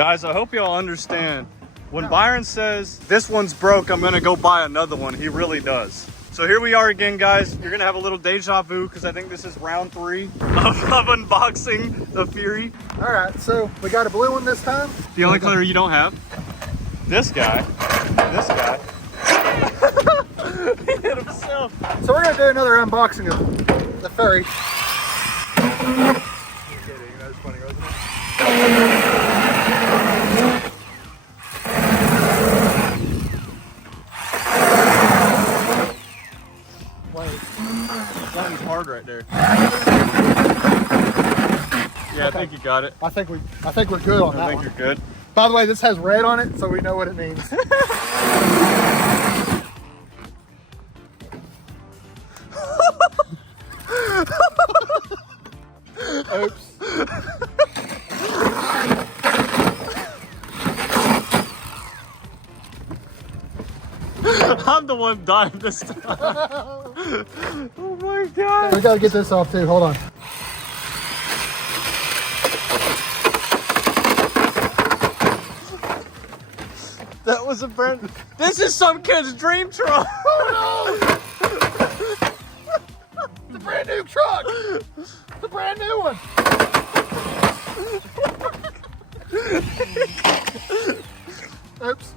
Guys, I hope y'all understand. When Byron says, this one's broke, I'm gonna go buy another one, he really does. So here we are again, guys. You're gonna have a little deja vu because I think this is round 3 of unboxing the Fury. All right, so we got a blue one this time. The only color you don't have, this guy. He hit himself. So we're gonna do another unboxing of the Fury. You're kidding, that was funny, wasn't it? Something's hard right there. Yeah, I think you got it. I think we're good on that I think one. you're good. By the way, this has red on it, so we know what it means. Oops. I'm the one dying this time. Oh my god. We gotta get this off too. Hold on. That was a brand. This is some kid's dream truck. Oh no! It's a brand new truck. It's a brand new one. Oops.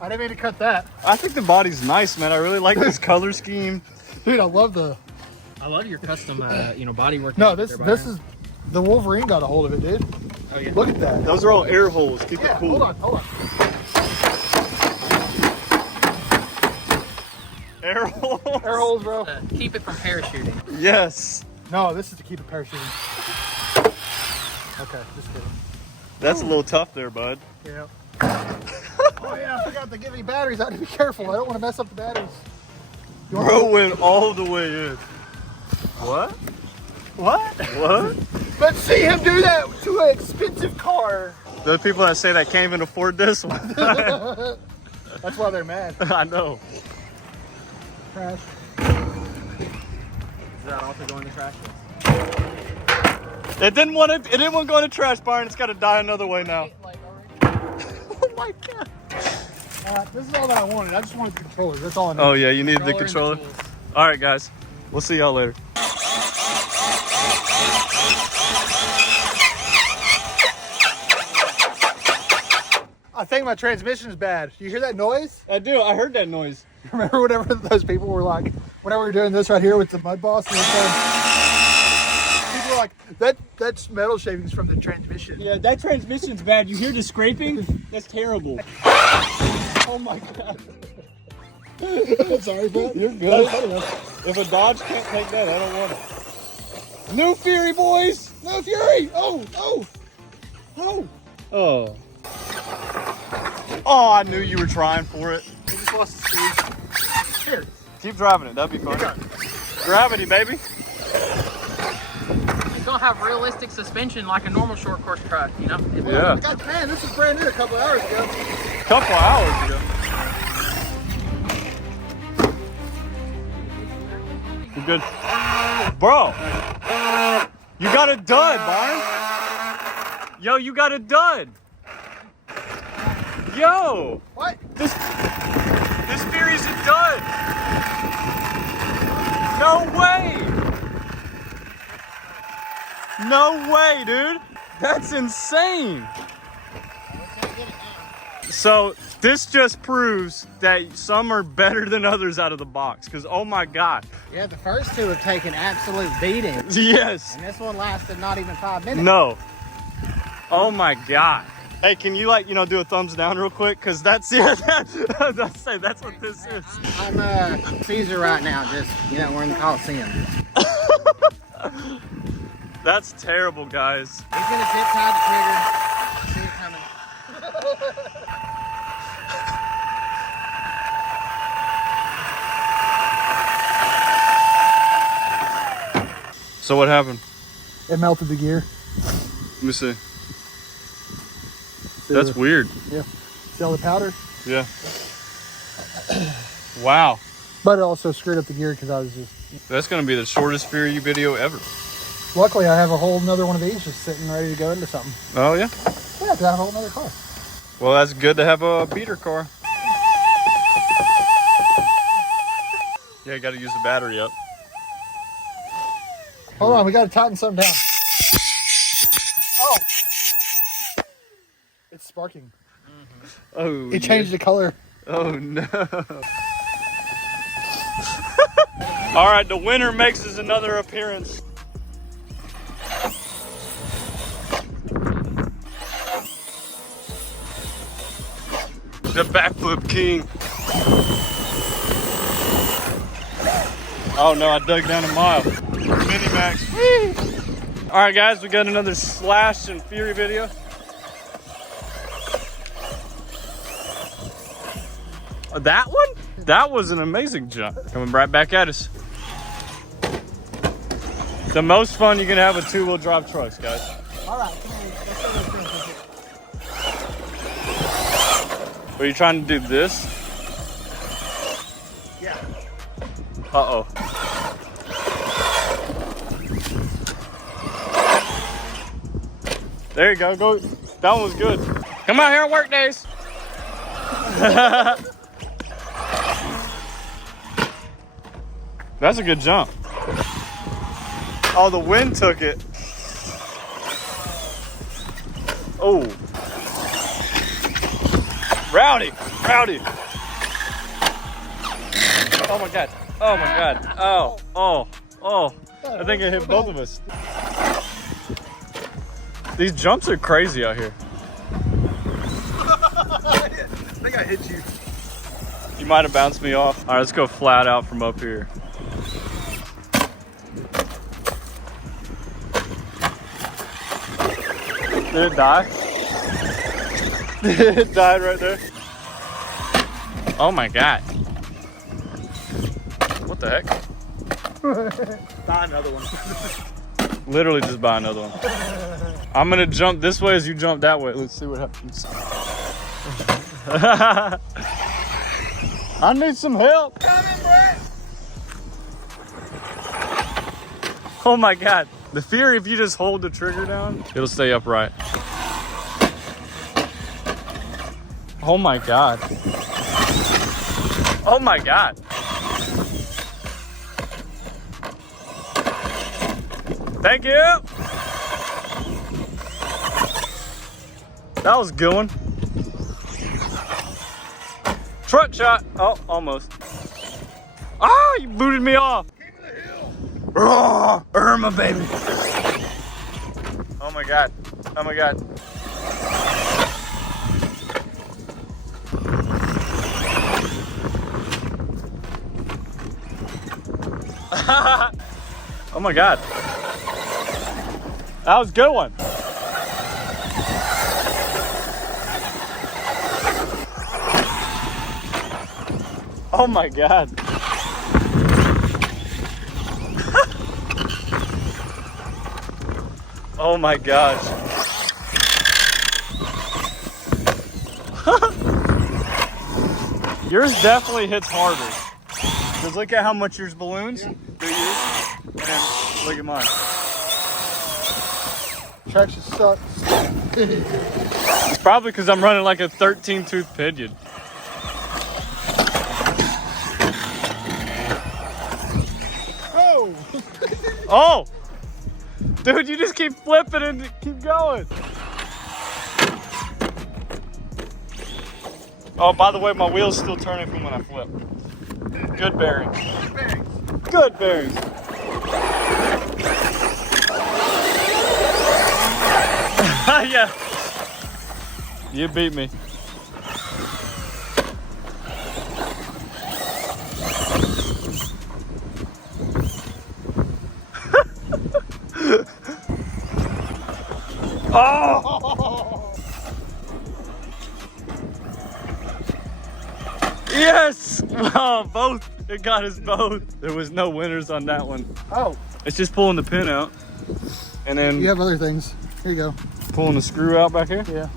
I didn't mean to cut that. I think the body's nice, man. I really like this color scheme. Dude, I love the... I love your custom, body work. No, this is... The Wolverine got a hold of it, dude. Oh, yeah. Look at that. Those are all air holes. Keep it cool. Hold on. Air holes? Air holes, bro. Keep it from parachuting. Yes. No, this is to keep it parachuting. Okay, just kidding. That's a little tough there, bud. Yeah. Oh yeah, I forgot to give me batteries. I have to be careful. I don't want to mess up the batteries. Bro went all the way in. What? What? What? Let's see him do that to an expensive car. The people that say that can't even afford this one. That's why they're mad. I know. Trash. Is that also going in the trash? It didn't want to go in the trash, Byron. It's got to die another way now. Oh my god. This is all that I wanted. I just wanted the controllers. That's all I need. Oh yeah, you needed the controller. All right, guys. We'll see y'all later. I think my transmission is bad. You hear that noise? I do. I heard that noise. Remember whenever those people were like, whenever we were doing this right here with the mud boss, and people were like, that's metal shavings from the transmission. Yeah, that transmission's bad. You hear the scraping? That's terrible. Oh my god. Sorry, bro. You're good. If a Dodge can't take that, I don't want it. New Fury, boys! New Fury! Oh! Oh, I knew you were trying for it. We just lost the speed. Here. Keep driving it. That'd be fun. Gravity, baby. It's gonna have realistic suspension like a normal short course truck, you know? Yeah. God, man, this was brand new a couple hours ago. Couple hours ago. You're good. Bro, you got a dud, Byron. Yo, you got a dud. Yo. What? This Fury's a dud. No way. No way, dude. That's insane. So this just proves that some are better than others out of the box. Because, oh my God. Yeah, the first two have taken absolute beatings. Yes. And this one lasted not even 5 minutes. No. Oh my God. Hey, can you do a thumbs down real quick? Cause that's that's what this is. I'm Caesar right now, just, we're in the Coliseum. That's terrible, guys. He's gonna zip tie the trigger. See it coming. So what happened? It melted the gear. Let me see. That's weird. Yeah. See all the powder? Yeah. Wow. But it also screwed up the gear because I was just... That's going to be the shortest Fury video ever. Luckily, I have a whole another one of these just sitting ready to go into something. Oh, yeah? Yeah, to have a whole nother car. Well, that's good to have a beater car. Yeah, you got to use the battery up. Hold on, we got to tighten something down. Oh! It's sparking. Oh, It changed the color. Oh, no. All right, the winner makes his another appearance. The backflip king. Oh no, I dug down a mile. Mini Max. Whee! All right, guys, we got another Slash and Fury video. That one? That was an amazing jump. Coming right back at us. The most fun you're gonna have with two-wheel drive trucks, guys. All right, come on. Let's go to the Are you trying to do this? Yeah. Uh-oh. There you go. Go. That one was good. Come out here on work days. That's a good jump. Oh, the wind took it. Oh. Rowdy. Oh my God. Oh my God. Oh. I think it hit both of us. These jumps are crazy out here. I think I hit you. You might have bounced me off. All right, let's go flat out from up here. Did it die? It died right there. Oh my God. What the heck? Buy another one. Literally just buy another one. I'm gonna jump this way as you jump that way. Let's see what happens. I need some help. Coming, Brett. Oh my God. The Fury, if you just hold the trigger down, it'll stay upright. Oh my God. Oh my God. Thank you. That was a good one. Truck shot. Oh, almost. Ah, you booted me off. Oh, Arrma, baby. Oh my God. Oh my God. Oh my God. That was a good one. Oh my God. Oh my gosh. Yours definitely hits harder. Because look at how much yours balloons. Yeah. Do yours. And look at mine. Traction sucks. It's probably because I'm running like a 13-tooth pigeon. Oh! Oh! Dude, you just keep flipping and keep going. Oh, by the way, my wheel's still turning from when I flip. Good bearings. Good bearings. Yeah. You beat me. Oh! Yes! Wow, both. It got us both. There was no winners on that one. Oh. It's just pulling the pin out. And then You have other things. Here you go. pulling the screw out back here. Yeah.